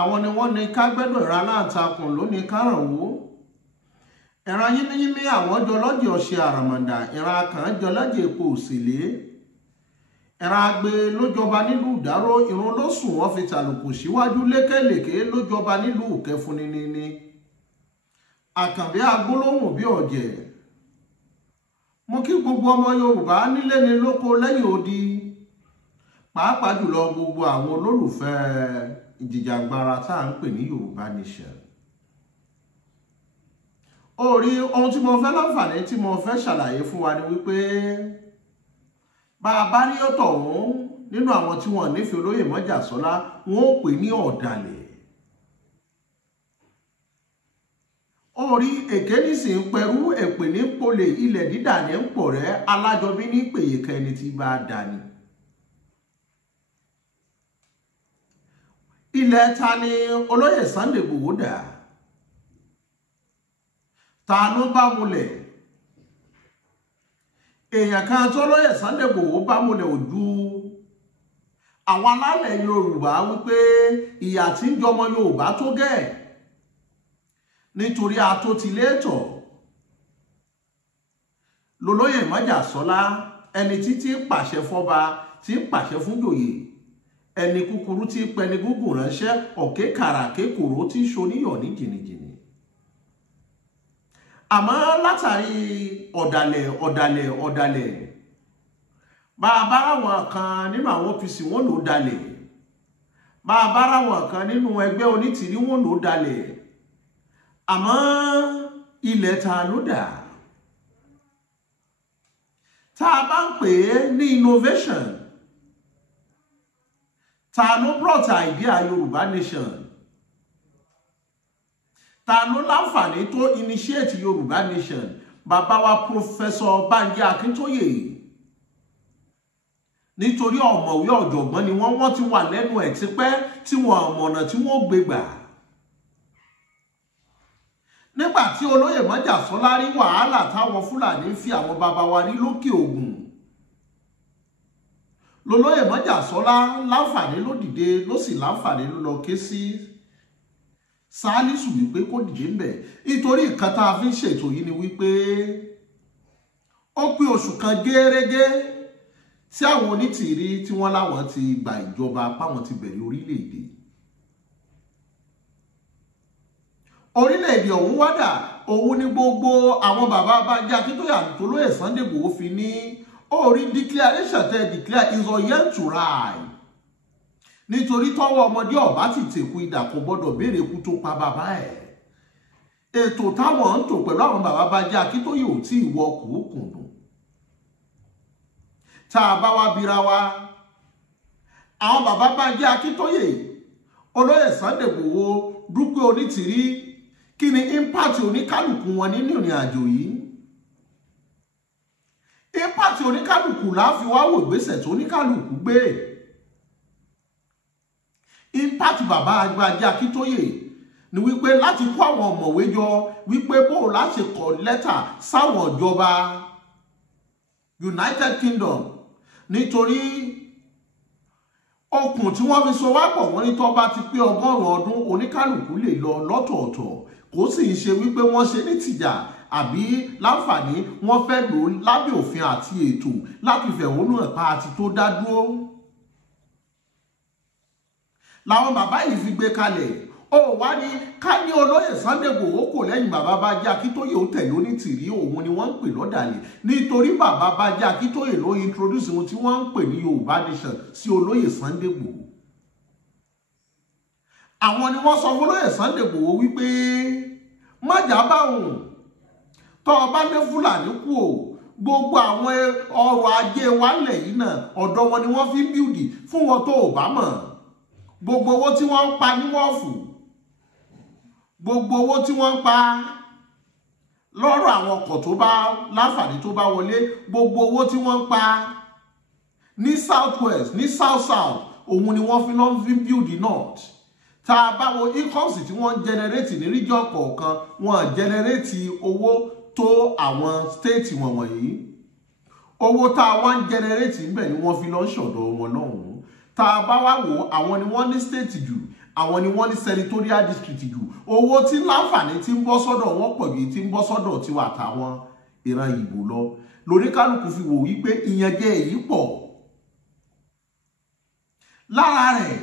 àwọn ni wọ́n ní ká gbẹ́dọ̀ ìran aláǹtakùn lónìí kárànwó ìran yínníyínní àwọn jọlọ́jì ọ̀ṣẹ́ àràmàǹdà ìran akàn jọlọ́jì epo òsèlé ìran agbe ló jọba nílùú ìdáró ìrun ló sùn wọ́n fi tàlùkù síwájú lékèlékè ló jọba nílùú kẹfúnníní àkànbí agbólóhùn bí ọ̀jẹ̀ mo kí gbogbo ọmọ Yorùbá nílé ni lóko lẹ́yìn odi pàápàá jùlọ gbogbo àwọn olólùfẹ́ ìjìjàgbara tá à ń pè ní Yorùbá Nation. Orí ohun tí mo fẹ́ láǹfààní tí mo fẹ́ ṣàlàyé fún wa ni wípé bá a bá rí ọ̀tọ̀ ọ̀hún nínú àwọn tí wọ́n nífẹ̀ẹ́ olóyè Mọ́jàsọ́lá wọ́n ó pè ní ọ̀dàlẹ̀. Orí èké nísìn pẹ̀rú èpè ní polè ilẹ̀ dídà ní ń pọ̀ rẹ́ alájọbí ní pèyèkà ẹni tí bá dání. Ilẹ̀ ta ni olóyè Sunday Igboho dà? Ta ló bá múlẹ̀? Èèyàn kan tó olóyè Sunday Igboho bá múlẹ̀ ojú àwọn alálẹ̀ Yorùbá wípé ìyà tí ń jọmọ Yorùbá tó gẹ́ nítorí atótilétọ̀ lolóyè Mọ́jàsọ́lá ẹni tí pàṣẹ fọ́ba tí pàṣẹ fún jòyè ẹni kúkúrú tí pẹni gúgùn ránṣẹ́ ọ̀kẹ́ kàràkékòrò tí ṣoníyàn ní jìnnìjìnnì. Àmọ́ látàrí ọ̀dàlẹ̀ bá a bá ráwọn kan nínú àwọn OPC wọn ló dalẹ̀, bá a bá ráwọn kan nínú ẹgbẹ́ onítìrí wọn ló dalẹ̀, àmọ́ ilẹ̀ ta ló dà? Tá a bá ń pè é ní innovation, ta ló brought idea Yorùbá Nation? Ta ló láǹfààní tó initiate Yorùbá Nation? Bàbá wa Professor Banji Akintoye. Nítorí ọ̀mọ̀wé ọ̀jọ̀gbọ́n ni wọ́n ti wà lẹ́nu ẹ̀ tipẹ́ tí wọ́n mọ̀nà tí wọ́n gbé gbà. Nígbà tí olóyè Mọ́jàsọ́lá rí wàhálà táwọn Fúlàní fi àwọn bàbá wa rí lókè Ògùn, lolóyè Mọ́jàsọ́lá láǹfààní ló dìde ló sì láǹfààní ló lọ ké sí Sálísù wípé kó dìde ńbẹ̀. Nítorí nǹkan tá a fi ń ṣètò yìí ni wípé ó pé oṣù kan gẹ́rẹ́gẹ́ tí àwọn onítìrí tí wọ́n láwọn ti gba ìjọba páwọn ti bẹ̀rẹ̀ orílẹ̀-èdè ọ̀hún wádà. Òun ni gbogbo àwọn bàbá Banji Akintoye àtolóyè Sunday Igboho fi ní orí declaration tẹ́ declare is on yet to ride. Nítorí tọ́wọ́ ọmọdé ọ̀bá ti tèkú idà kò gbọ́dọ̀ béèrè ikú tó pa bàbá ẹ̀. Ètò táwọn ń tò pẹ̀lú àwọn bàbá Banji Akintoye ò tí ì wọ kùúkùndù. Tá a bá wá bira wa, àwọn bàbá Banji Akintoye, olóyè Sunday Igboho, Dúpẹ́ Onítìrí, kí ni impact oníkálùkù wọn nínú ìrìn àjò yìí? Impact oníkálùkù láàfin wá wò ìgbésẹ̀ tó oníkálùkù gbé. Impact bàbá Banji Akintoye ni wípé láti kó àwọn ọ̀mọ̀wé jọ wípé bó láti kọ lẹ́tà sáwọn ìjọba United Kingdom, nítorí okùn tí wọ́n fi so wá pọ̀ wọ́n ní tó bá ti pé 100 ọdún oníkálùkù lè lọ lọ́tọ̀ọ̀tọ̀, kò sì ń ṣe wípé wọ́n ṣe ní tìjà àbí láǹfààní wọ́n fẹ́ lò lábẹ́ òfin àti ètò láti fẹ̀hónú ẹ̀pá àti tó dá dúró. Làwọn bàbá yìí fi gbé kalẹ̀. Ó wá ní ká ní olóyè Sunday Igboho kò lẹ́yìn bàbá Banji Akintoye ó tẹ̀lé onítìrí, òun ni wọ́n ń pè lọ́dàlẹ̀. Nítorí bàbá Banji Akintoye ló introduce ohun tí wọ́n ń pè ní Yorùbá Nation sí olóyè Sunday Igboho. Àwọn ni wọ́n sọ fún olóyè Sunday Igboho wípé májà bá òun tọ́ ọba lé Fúlàní kú o, gbogbo àwọn ọrọ̀ ajé wálẹ̀ yìí náà ọ̀dọ̀ wọn ni wọ́n fi ń bíùdì fún wọn tó ò bá mọ̀. Gbogbo owó tí wọ́n ń pa ní wọ́ọ̀fù, gbogbo owó tí wọ́n ń pa lọ́rọ̀ àwọn ọkọ̀ tó bá láǹfààní tó bá wọlé, gbogbo owó tí wọ́n ń pa ní South West, ní South South, òun ni wọ́n fi lọ fi build the North. Tá a bá wo incomes tí wọ́n generate ní region kọ̀ọ̀kan, wọ́n generate owó tó àwọn state wọ̀nyí. Owó tá a wọ́n generate níbẹ̀ ni wọ́n fi lọ ṣọ̀dọ̀ wọn lọ́hùn. Tá a bá wá wò àwọn ni wọ́n ní state jù, àwọn ni wọ́n ní senatorial district jù owó tí láǹfààní tí ń bọ́ sọ́dọ̀ wọn pọ̀ ju tí ń bọ́ sọ́dọ̀ tiwa àtàwọn ìran ìbò lọ lórí kálukú fi wò wípé ìyànjẹ èyí pọ̀ lára rẹ̀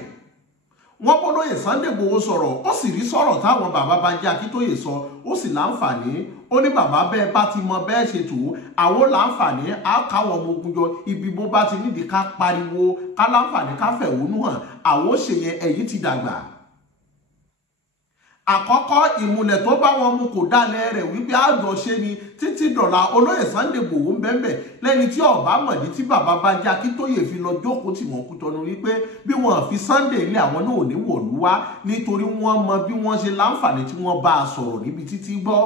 wọ́n bọ́lóyè Sunday Igboho sọ̀rọ̀ ó sì rí sọ̀rọ̀ táwọn bàbá Banji Akíntóyè sọ ó sì láǹfààní ó ní bàbá bẹ́ẹ̀ bá ti mọ bẹ́ẹ̀ ṣe tó àwọn láǹfààní á káwọn ọmọ ogun jọ ibi bó bá ti nídìí ká pariwo ká láǹfààní ká fẹ̀hónú hàn àwọn ṣèyẹn ẹ̀yìn ti dàgbà. àkọ́kọ́ ìmùlẹ̀ tó bá wọn mu kò dálẹ̀ rẹ̀ wípé àjọṣe ni títí dọ̀la olóyè Sunday Igboho ń bẹ́ẹ̀ lẹ́ni tí ọ̀bá mọ̀dí tí bàbá Banji Akíntóyè fi lọ jókòó tí wọ́n kú tọ́nu wípé bí wọ́n fi Sunday ilé àwọn náà ò ní wọ̀lú wá nítorí wọ́n mọ bí wọ́n ṣe láǹfààní tí wọ́n bá a sọ̀rọ̀ níbi títí gbọ́.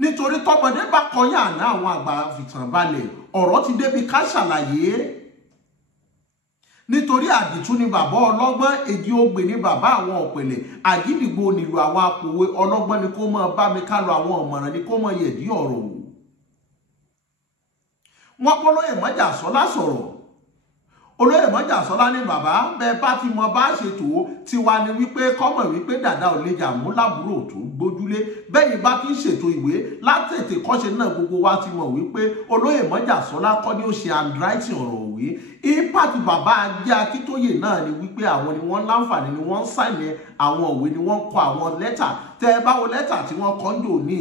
nítorí tọmọdé bá kọyà àná àwọn àgbà fìtàn balẹ̀ ọ̀rọ̀ ti débi ká ṣàlàyé nítorí àdìtú ni bàbá ọlọ́gbọ́n èdè ògbè ni bàbá àwọn ọ̀pẹ̀lẹ̀ àgídìgbò nílò àwọn apòwe ọlọ́gbọ́n ni kó mọ́ bá mi ká lọ àwọn ọ̀mọ̀ràn ni kó mọ́ yẹ̀dí ọ̀rọ̀ wò. wọ́n polóyè mọ́jà sọ́lá sọ̀rọ̀ olóyè mọ́jà sọ́lá ní bàbá bẹ́ẹ̀ bá ti mọ bá ṣe tó tiwa ni wípé kọ́mọ̀ wípé dàda ò lè jà mú lábúrò tó gbójúlé bẹ́yìn bá ti ń ṣètò ìwé látètè kọ́ṣe náà gbogbo wa ti mọ̀ wípé olóyè mọ́jà sọ́lá kọ́ ni ó ṣe handwriting ọ̀rọ̀ òwe impact bàbá Banji Akíntóyè náà ni wípé àwọn ni wọ́n láǹfààní ni wọ́n ń sáìnì àwọn òwe ni wọ́n kọ àwọn lẹ́tà tẹ́ ẹ báwo lẹ́tà tí wọ́n kọ́ ń dò ní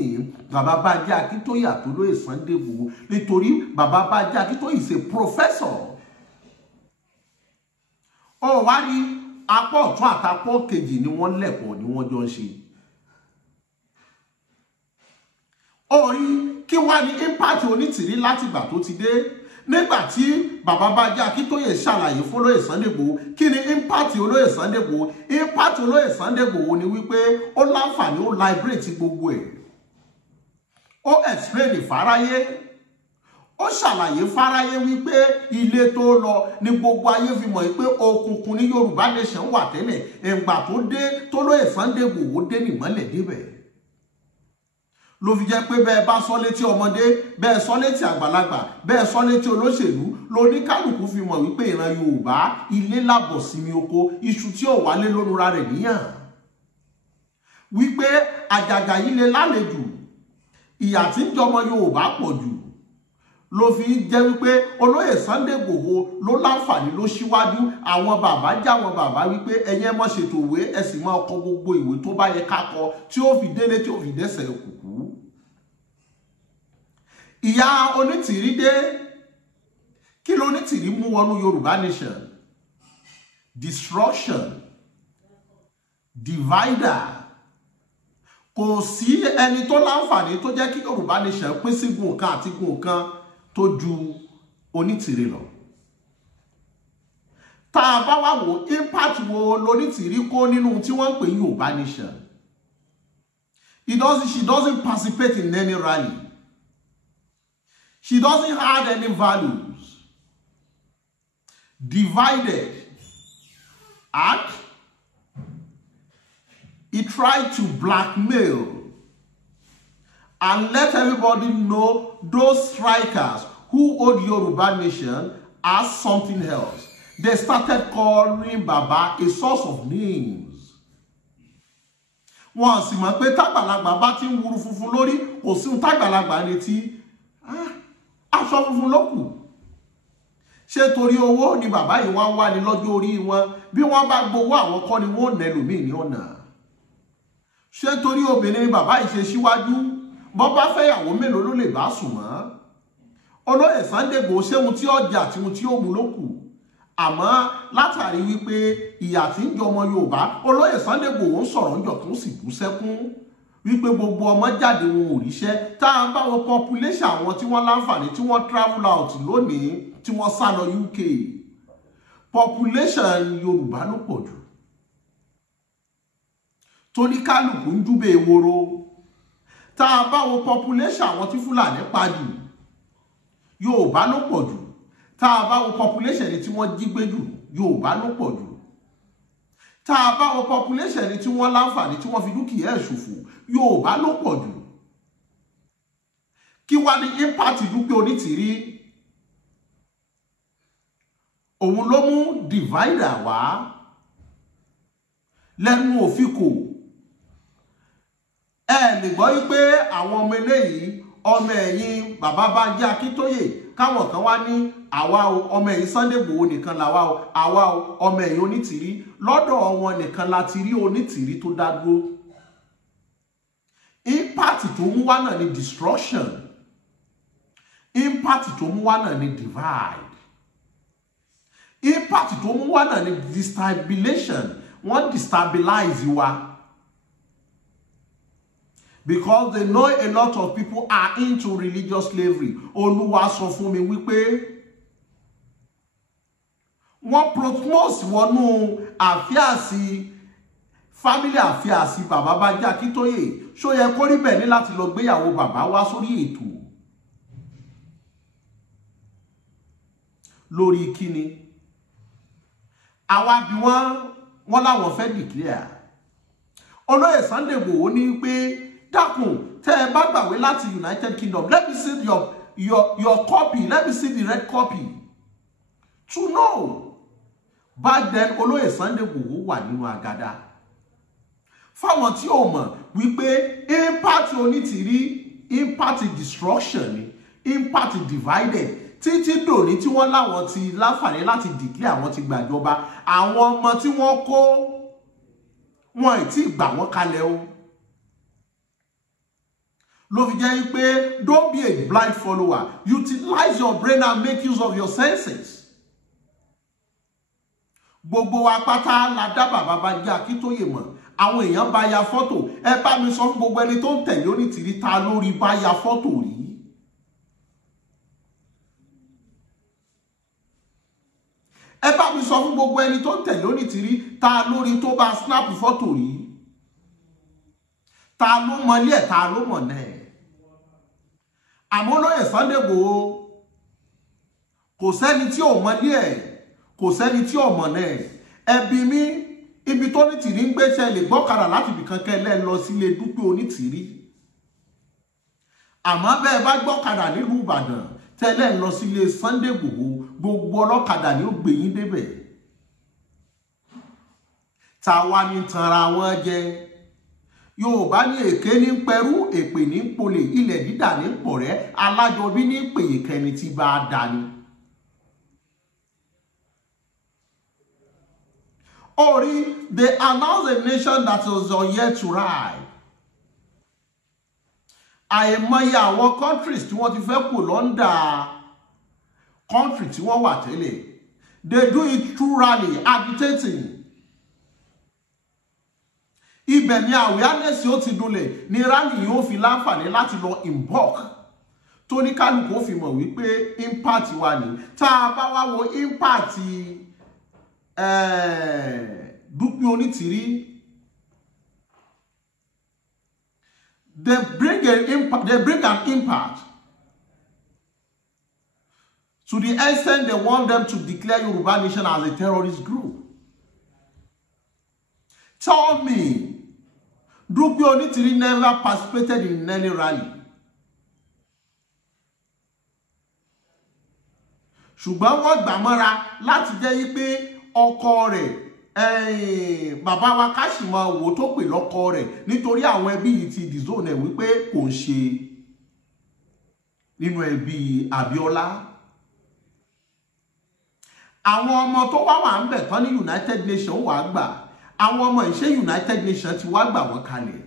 bàbá Banji Akíntóyè àtolóyè Sunday Igboho nítorí bàbá Banji Akíntóyè ṣe professor ó wá ní apá ọ̀tún àtàpọ̀ kejì ni wọ́n lẹ̀pọ̀ ni wọ́n jọ ń ṣe. ó rí kí wá ní impact Onítìrí látìgbà tó ti dé nígbà tí bàbá Banji Akíntóyè ṣàlàyé fún olóyè Sunday Igboho kí ni impact olóyè Sunday Igboho impact olóyè Sunday Igboho ni wípé ó láǹfààní ó liberate gbogbo ẹ̀ ó explain fáráyé ó ṣàlàyé fáráyé wípé ilé tó lọ ní gbogbo ayé fi mọ̀ pé òkùnkùn ní Yorùbá nation wà tẹ́lẹ̀ ìgbà tó dé tó lóyè Sunday Igboho dé nìmọ́lẹ̀ débẹ̀ ló fi jẹ́ pé bẹ́ẹ̀ bá sọ létí ọmọdé bẹ́ẹ̀ sọ létí àgbàlagbà bẹ́ẹ̀ sọ létí olóṣèlú lóníkálùkù fi mọ̀ wípé ìran Yorùbá ilé lábọ̀ sinmi oko iṣu tí ò wálé lórúra rẹ̀ níyàn wípé àjàgà yìí lè lálejò ìyà tí ń jọmọ Yorùbá pọ̀ jù ló fi jẹ́ wípé olóyè Sunday Igboho ló láǹfààní ló ṣíwájú àwọn bàbá jáwọn bàbá wípé ẹ̀yin ẹ mọ́ ṣètò ìwé ẹ sì máa kọ gbogbo ìwé tó bá yẹ ká kọ tí ó fi délé tí ó fi dẹ́sẹ̀ kùkú. ìyá Onítìrí dé kí ló Onítìrí mú wọnú Yorùbá nation destruction divider kò sí ẹni tó láǹfààní tó jẹ́ kí Yorùbá nation pín sí gun kan àti gun kan tó ju Onítìrí lọ. tá a bá wá wò impact wo l'Onítìrí kó nínú tí wọ́n ń pè Yorùbá nation. She doesn't participate in any rally. She doesn't have any values. Divided. And he tried to blackmail and let everybody know those strikers who owed Yoruba nation as something else. They started calling Baba a source of names. Wọ́n sì mọ̀ pé tágbàlagbà bá ti ń wúru funfun lórí kò sí tágbàlagbà létí aṣọ funfun ló kù. Ṣé torí owó ni bàbá yìí wá ń wá ní lọ́jọ́ orí wọn bí wọ́n bá gbowó àwọn kọ́ ni wọ́n nà ẹlòmíì ní ọ̀nà. Ṣé torí obìnrin ni bàbá yìí ṣe síwájú bọ́ bá fẹ́yàwó mélòó ló lè bá sùn mọ́. Olóyè Sunday Igboho ṣéun tí ọjà àti ohun tí ó mú ló kù. Àmọ́ látàrí wípé ìyà tí ń jọmọ Yorùbá olóyè Sunday Igboho ń sọ̀rọ̀ ńjọ́ tó sì bú sẹ́kún wípé gbogbo ọmọ jáde wọn ò ríṣẹ́ tá à ń bá wọn population àwọn tí wọ́n láǹfààní tí wọ́n travel out lónìí tí wọ́n sá lọ UK population Yorùbá ló pọ̀ jù tóníkálùkù ń dúbẹ̀ eworo tá a bá wọn population àwọn tí Fúlàní pa jù Yorùbá ló pọ̀ jù tá a bá wo population ni tí wọ́n jí gbé jù Yorùbá ló pọ̀ jù tá a bá wo population ni tí wọ́n láǹfààní tí wọ́n fi dúkìá ẹ̀ ṣòfò Yorùbá ló pọ̀ jù kí wá ní impact Dúpẹ́ Onítìrí òun ló mú divider wá lẹ́nu òfìkò ẹ lè gbọ́ wípé àwọn ọmọ eléyìí ọmọ ẹ̀yìn bàbá Bánjí Akíntóyè káwọn kan wá ní àwa o ọmọ ẹ̀yìn Sunday Igboho nìkan làwa o àwa o ọmọ ẹ̀yìn Onítìrí lọ́dọ̀ wọn nìkan láti rí Onítìrí tó dá dúró. Impact tó mú wá náà ni destruction, impact tó mú wá náà ni divide, impact tó mú wá náà ni destabilization. Wọ́n destabilize wa because they know a lot of people are into religious slavery. Olúwa sọ fún mi wípé wọ́n promote wọnú àfíàsí family àfíàsí bàbá Bánjí Akíntóyè. Ṣó yẹ kó rí bẹ́ẹ̀ ní láti lọ gbéyàwó bàbá wá sórí ètò lórí kíni? Àwa bí wọ́n láwọn fẹ́ declare. Olóyè Sunday Igboho ní pé dákun tẹ́ ẹ bá gbàwé láti United Kingdom, let me see your copy, let me see the red copy to know. Back then Olóyè Sunday Igboho wà nínú àgàdá. Fáwọn tí ó mọ̀ wípé impact Onítìrí, impact destruction ni, impact divided. Títí dòní tí wọ́n láwọn ti láǹfààní láti declare àwọn ti gbàjọba, àwọn ọmọ tí wọ́n kó wọn ì tí gbà wọ́n kalẹ̀ o. Ló fi jẹ́ pé don't be a blind follower, utilize your brain and make use of your senses. Gbogbo wa pátá la dá bàbá Bánjí Akíntóyè mọ̀. Àwọn èèyàn bá ya fọ́tò. Ẹ bá mi sọ fún gbogbo ẹni tó ń tẹ̀lé Onítìrí ta lórí bá ya fọ́tò rí. Ẹ bá mi sọ fún gbogbo ẹni tó ń tẹ̀lé Onítìrí ta lórí tó bá snap fọ́tò rí. Ta ló mọlé ẹ̀, ta ló mọ̀ náà. Àmọ́ Olóyè Sunday Igboho kò sẹ́ni tí ò mọlé ẹ̀, kò sẹ́ni tí ò mọ̀ náà. Ẹbí mi ibi tó Onítìrí ń gbé ṣe lè gbọ́kadà láti ibìkan kẹ́lẹ́ lọ sílé Dúpẹ́ Onítìrí. Àmọ́ bẹ́ẹ̀ bá gbọ́kadà nílùú Ìbàdàn tẹ́lẹ̀ lọ sílé Sunday Igboho, gbogbo ọlọ́kadà ni ó gbé yín débẹ̀. Tàwa ni tanra wọn jẹ. Yorùbá ní èké ní pẹ̀rú, èpè ní polè, ilẹ̀ dídà ní pọ̀rẹ́, alájọbí ní pèyè kẹni tí bá dání. Ori, they announced a nation that was on yet to rise. Àìmọye àwọn countries tí wọ́n ti fẹ́ kù lọ́ndà country tí wọ́n wà tẹ́lẹ̀. They do it through rally, agitating. Ibẹ̀ ni awareness yóò ti dúnlẹ̀ ní rally yóò fi láǹfààní láti lọ in bulk. Tó ní kálukú ó fi mọ̀ wípé impact wà ní. Tá a bá wá wo impact Dúpẹ́ Onítìrí, they bring an impact to the extent they want them to declare Yoruba Nation as a terrorist group. Tell me, Dúpẹ́ Onítìrí never participated in any rally. Ṣùgbọ́n wọ́n gbà mọ́ra láti jẹ́ yí pé ọkọ rẹ̀ bàbá wa Káṣímọ̀ wò tó pè lọ́kọ rẹ̀ nítorí àwọn ẹbí yìí ti dìzónà ẹ̀ wípé kò ń ṣe nínú ẹbí Abíọ́lá. Àwọn ọmọ tó wà ń bẹ̀ tán ní United Nations wà gbà. Àwọn ọmọ ìṣe United Nations ti wá gbà wọ́n kalẹ̀.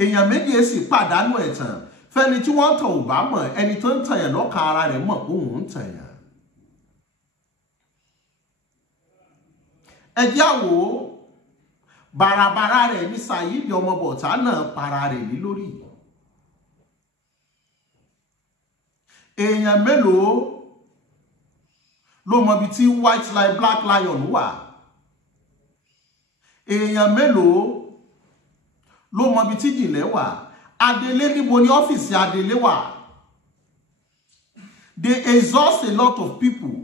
Èèyàn méjì èsì pàdánù ẹ̀tàn. Fẹ́ni tí wọ́n tàn ò bá mọ̀, ẹni tó ń tàn yàn lọ́kàn ara rẹ̀ mọ̀ pé òun ń tàn yàn. Ẹjẹ́ àwò bàràbàrà rẹ̀ ní Saheed ọmọ Bọ̀tá náà para rẹ̀ ní lórí. Èèyàn mélòó ló mọ bí tí White Lion Black Lion wà? Èèyàn mélòó ló mọ bí tí Ìjìnlẹ̀ wà? Adélé níbo ni ọ́fíìsì Adélé wà? They exhaust a lot of people.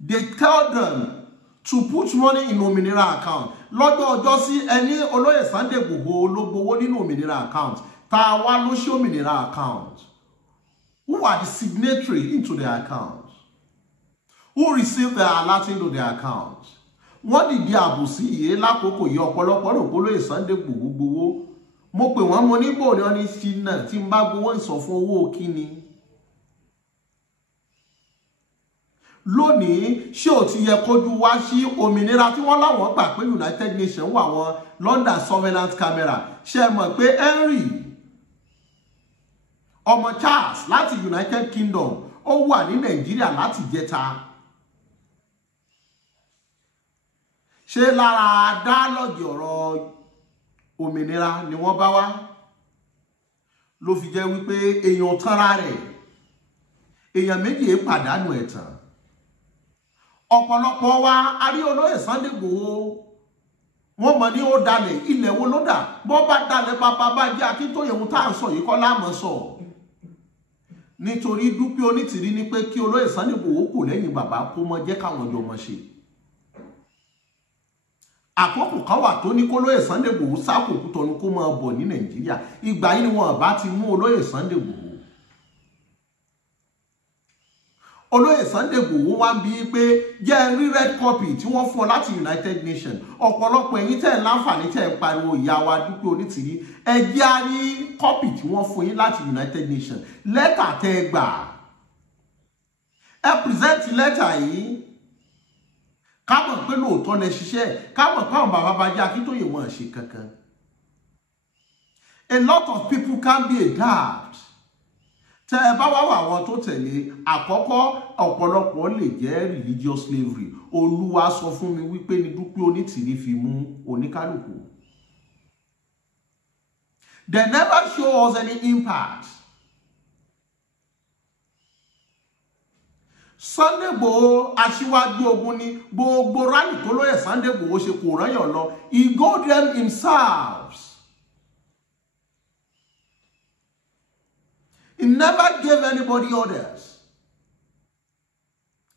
They tell them to put money in Òmìnira account. Lọ́jọ́ ọjọ́ sí ẹni Olóyè Sunday Igboho ló gbowó nínú Òmìnira account. Ta wá ló ṣe Òmìnira account? Who are the signatory into the account? who received their alert into their account. Wọ́n dìde àbòsí yìí lákòókò yìí ọ̀pọ̀lọpọ̀ rò pé olóyè Sunday Igboho gbowó. Mo pè wọ́n mo ní bò ní ọ́ní ṣínà tí n bá gbowó ìsọ̀fún owó kíni. Lónìí ṣé ò ti yẹ kójú wá sí òmìnira tí wọ́n láwọn gbà pé United Nations wà wọn London surveillance camera ṣe mọ̀ pé Henry ọmọ Charles láti United Kingdom ó wà ní Nàìjíríà láti jẹta. Ṣé lára dáálọ́gì ọ̀rọ̀ òmìnira ni wọ́n bá wá ló fi jẹ́ wípé èèyàn tanra rẹ̀ èèyàn méjì pàdánù ẹ̀tàn. Ọ̀pọ̀lọpọ̀ wa a rí olóyè Sunday Igboho wọ́n mọ̀ ní ó dalẹ̀ ilẹ̀ wo ló dà bọ́ bá dalẹ̀ bàbá bá jẹ́ Akíntóyè ohun tá à ń sọ yìí kọ́ láàmú sọ. Nítorí Dúpẹ́ Onítìrí ní pé kí olóyè Sunday Igboho kò lẹ́yìn bàbá kó mọ jẹ́ káwọn jọ mọ̀ ṣe. Àkókò kan wà tó ní kó olóyè Sunday Igboho sákòókò tọ́nu kó máa bọ̀ ní Nàìjíríà ìgbà yìí ni wọn bá ti mú olóyè Sunday Igboho. Olóyè Sunday Igboho wá bí pé jẹ́ rí red copy tí wọ́n fún ọ láti United Nations. Ọ̀pọ̀lọpọ̀ ẹ̀yin tẹ́ láǹfààní tẹ́ ń pariwo ìyá wa Dúpẹ́ Onítìrí ẹ jẹ́ á rí copy tí wọ́n fún yín láti United Nations. Lẹ́tà tẹ́ gbà ẹ present lẹ́tà yìí ká mọ̀ pé lóòótọ́ lẹ ṣiṣẹ́ ká mọ̀ pé àwọn bàbá bá jẹ́ Akíntóyè wọn ṣe kankan. A lot of people can be a doubt. Tẹ́ ẹ bá wá wà àwọn tó tẹ̀lé àkọ́kọ́ ọ̀pọ̀lọpọ̀ lè jẹ́ religious slavery. Olúwa sọ fún mi wípé ní Dúpẹ́ Onítìrí fi mú oníkálùkù. They never show us any impact. Sunday Igboho aṣíwájú ogun ní gbogbo rally tó lóyè Sunday Igboho ṣe kò rányàn lọ. He go them himself. He never gave anybody orders.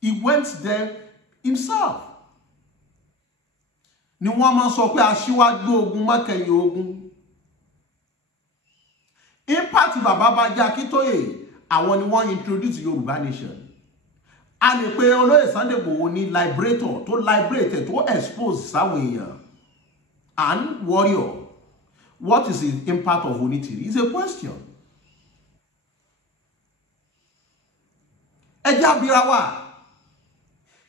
He went there himself. Ni wọ́n máa sọ pé aṣíwájú ogun mọ́kẹ̀yìn ogun. Impact bàbá bá jẹ́ Akíntóyè àwọn ni wọ́n introduce Yorùbá Nation. A lè pe olóyè Sunday Igboho ní liberator tó liberate tó expose sáwọn èèyàn. And warrior. What is the impact of Onítìrí? It's a question. Ẹjẹ́ abira wa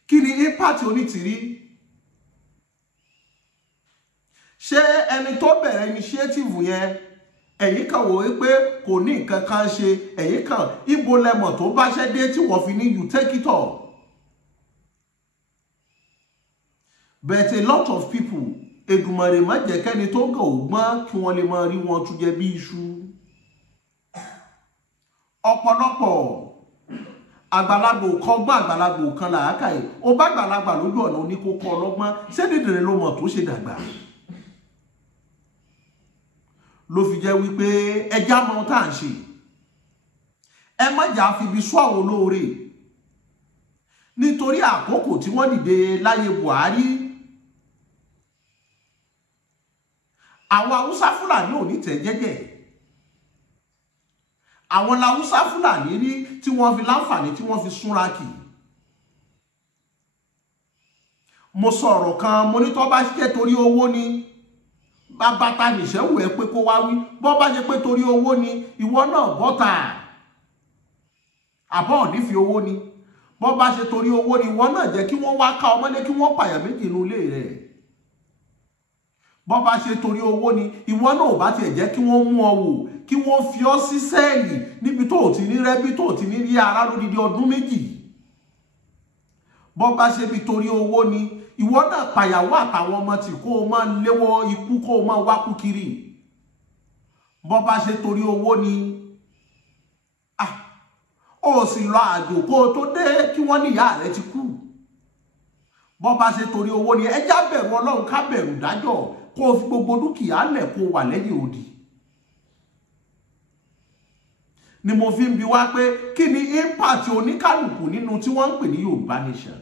kí ni impact Onítìrí? Ṣé ẹni tó bẹ̀rẹ̀ initiative yẹn ẹ̀yin kan wò pé kò ní nǹkan kan ṣe ẹ̀yin kan ibo lẹ́mọ̀ tó bá ṣẹ́ dé tí wọ́n fi ní you take it all. But a lot of people Èdùmàrè má jẹ́ kẹ́ni tó gàn ògbọ́n kí wọ́n lè máa rí wọn tún jẹ bí iṣu. Ọ̀pọ̀lọpọ̀ àgbàlagbò kọ́gbọ́n àgbàlagbò kan làákàyè ó bá àgbàlagbà lójú ọ̀nà oníkókó ọlọ́gbọ́n ṣé dìdìrín ló mọ̀ tó ṣe dàgbà. Ló fi jẹ́ wípé ẹjá mọ tá à ń ṣe ẹ má jà fi ibi sọ àwọn olóore nítorí àkókò tí wọ́n dìde láyé Buhari àwọn Haúsá Fúlàní ò ní tẹ̀ jẹ́jẹ́. Àwọn Haúsá Fúlàní rí tí wọ́n fi láǹfààní tí wọ́n fi súnra kì. Mo sọ̀rọ̀ kan mo ní tó bá ṣe torí owó ni bàbá ta nìṣẹ́wò ẹ pé kó wá wí bọ́ bá ṣe pé torí owó ni ìwọ náà bọ́ta àbọ̀ ní fi owó ni bọ́ bá ṣe torí owó ni ìwọ náà jẹ́ kí wọ́n wá ká ọmọlé kí wọ́n pààyàn méjì inú ilé rẹ̀. Bọ́ bá ṣe torí owó ni ìwọ náà ò bá tiẹ̀ jẹ́ kí wọ́n mú ọ wò kí wọ́n fi ọ́ sí sẹ́ẹ̀lì níbi tó ti ní rẹ́bí tó ti ní rí ara lódidi ọdún méjì. Bọ́ bá ṣe bí torí owó ni ìwọ náà pàyàwó àtàwọn ọmọ tí kó o máa léwọ́ ikú kó o máa wákú kiri. Bọ́ bá ṣe torí owó ni ó sì lọ àjò kó o tó dé kí wọ́n ní ìyá rẹ̀ ti kú. Bọ́ bá ṣe torí owó ni ẹjá bẹ̀rù Ọlọ́run ká bẹ̀rù dájọ́ kó o fi gbogbo dúkìá lẹ̀ kó o wà lẹ́yìn odi. Ni mo fi ń bi wá pé kí ni impact oníkálùkù nínú tí wọ́n ń pè ní Yorùbá Nation.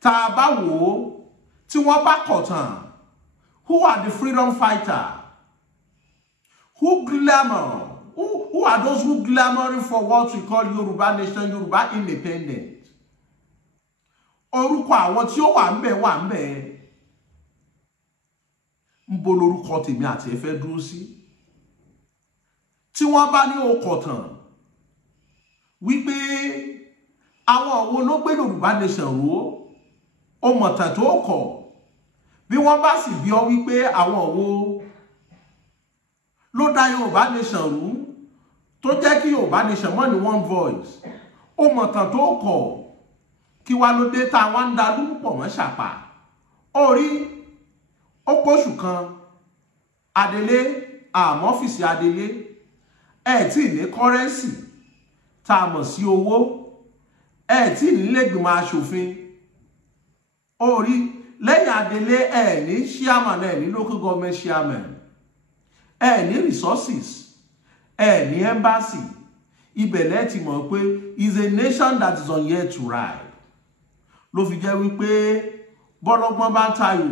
Tá a bá wò ó tí wọ́n bá kọ̀ tán who are the freedom fighter who glamour Who are those who clamoring for what we call Yoruba nation, Yoruba independent? Orúkọ àwọn tí ó wà ńbẹ̀. Ńbo lorúkọ tèmi àti ẹ fẹ́ dúró sí. Tí wọ́n bá ní okọ̀ tán wípé àwọn wo ló gbé Yorùbá nation ró, ó mọ̀ tàn tó kọ̀. Bí wọ́n bá sì bi ọ́ wípé àwọn wo ló dá Yorùbá nation rú tó jẹ́ kí Yorùbá nation mọ́ ní one voice, ó mọ̀ tàn tó kọ̀. Kí wá ló dé tá wọ́n ń da lúpọ̀ mọ́ ṣàpà. Orí ó pọ̀ṣù kan Adélé àmọ́ ọ́fíìsì Adélé tí ní kọ́rẹ́nsì tá a mọ̀ sí owó tí nílé ìgbìmọ̀ aṣòfin. Orí lẹ́yìn Adélé ní chairman ní local government chairman ní resources ní embassy. Ibẹ̀ lẹ ti mọ̀ pé is a nation that is on yet to ride. Ló fi jẹ́ wípé bọ́lọ́gbọ́n bá tayò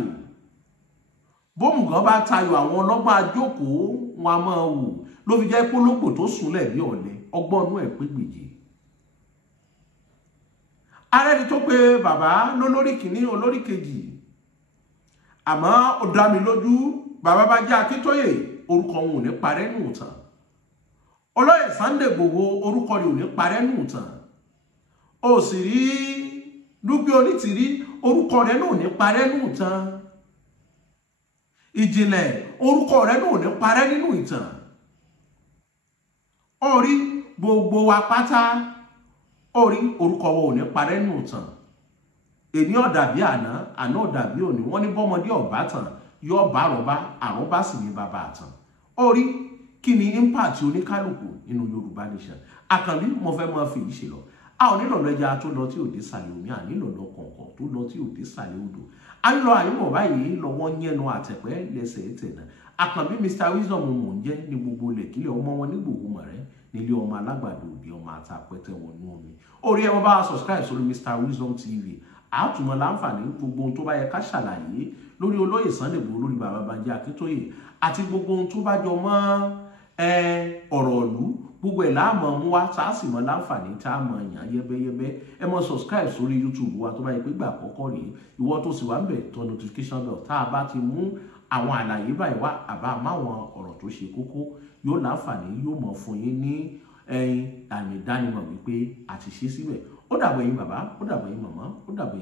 bómùgán bá tayò àwọn ọlọ́gbọ́n ajókòó wọn a máa wò. Ló fi jẹ́ pólópò tó súnlẹ̀ bí ọ̀lẹ ọgbọ́nú ẹ̀ pé gbèjì. Arẹ́ni tó pé bàbá lólórí kìíní olórí kejì, àmọ́ ó dá mi lójú bàbá bá jẹ́ Akíntóyè orúkọ wọn ò ní parẹ́ nù tán. Olóyè Sunday Igboho orúkọ rẹ̀ ò ní parẹ́ nù tán. Ó sì rí Lúbí Onítìrí orúkọ rẹ̀ náà ò ní parẹ́ nù tán. Ìjìnlẹ̀ orúkọ rẹ̀ náà ò ní parẹ́ nínú ìtàn. Orí gbogbo wa pátá orí orúkọ wọn ò ní parẹ́ nù tàn. Èní ọ̀dà bí àná ọ̀dà bí òní. Wọ́n ní bọ́mọdé ọ̀bá tàn yóò bá àrọ́bá sì ní bàbá àtàn. Orí kí ni impact oníkálùkù nínú Yorùbá nation? Àkànbí mo fẹ́ máa fi yìí ṣe lọ. A ò nílò lọ́jà tó lọ tí ò dé sàlẹ̀ omi, à nílò lọ kọ̀ọ̀kan tó lọ tí ò dé sàlẹ̀ odò. A ń lọ àyíwọ̀ báyìí lọ́wọ́ yẹnu àtẹ̀pẹ́ lẹ́sẹ̀ tẹ̀nà. Àkànbí Mr. Wisdom mò ń jẹ́ ní gbogbo lẹ̀kílẹ̀ ọmọ wọn ní gbogbo mọ̀rẹ́ nílé ọmọ alágbàdo òbí ọmọ àtàpẹ́tẹ́ wọnú omi. Orí ẹ wọ́n bá subscribe sórí Mr. Wisdom TV. Àtúmọ̀ láǹfààní gbogbo ohun tó bá yẹ ká ṣàlàyé lórí olóyè Sunday Igboho, lórí bàbá Bánjí Akíntóyè àti gbogbo ohun tó bá jọ mọ́ ọ̀rọ̀ ìlú, gbogbo ẹ̀ láàmọ̀ mú wá tá a sì mọ̀ láǹfààní tá a mọ̀ yàn yẹ́bẹ́yẹ́bẹ́. Ẹ mọ̀ subscribe sórí YouTube wa tó bá yẹ pé gbà àkọ́kọ́ rèé. Ìwọ tó sì wá ń bẹ̀ tọ notification bell tá a bá ti mú àwọn àlàyé báyìí wá àbá máwọn ọ̀rọ̀ tó ṣe kókó yóò láǹfààní yóò mọ̀ fún yín ní àmì ìdánimọ̀ wípé àti ṣe síbẹ̀. Ó dàbọ̀ yín bàbá, ó dàbọ̀ yín màmá, ó dàbọ̀ yín.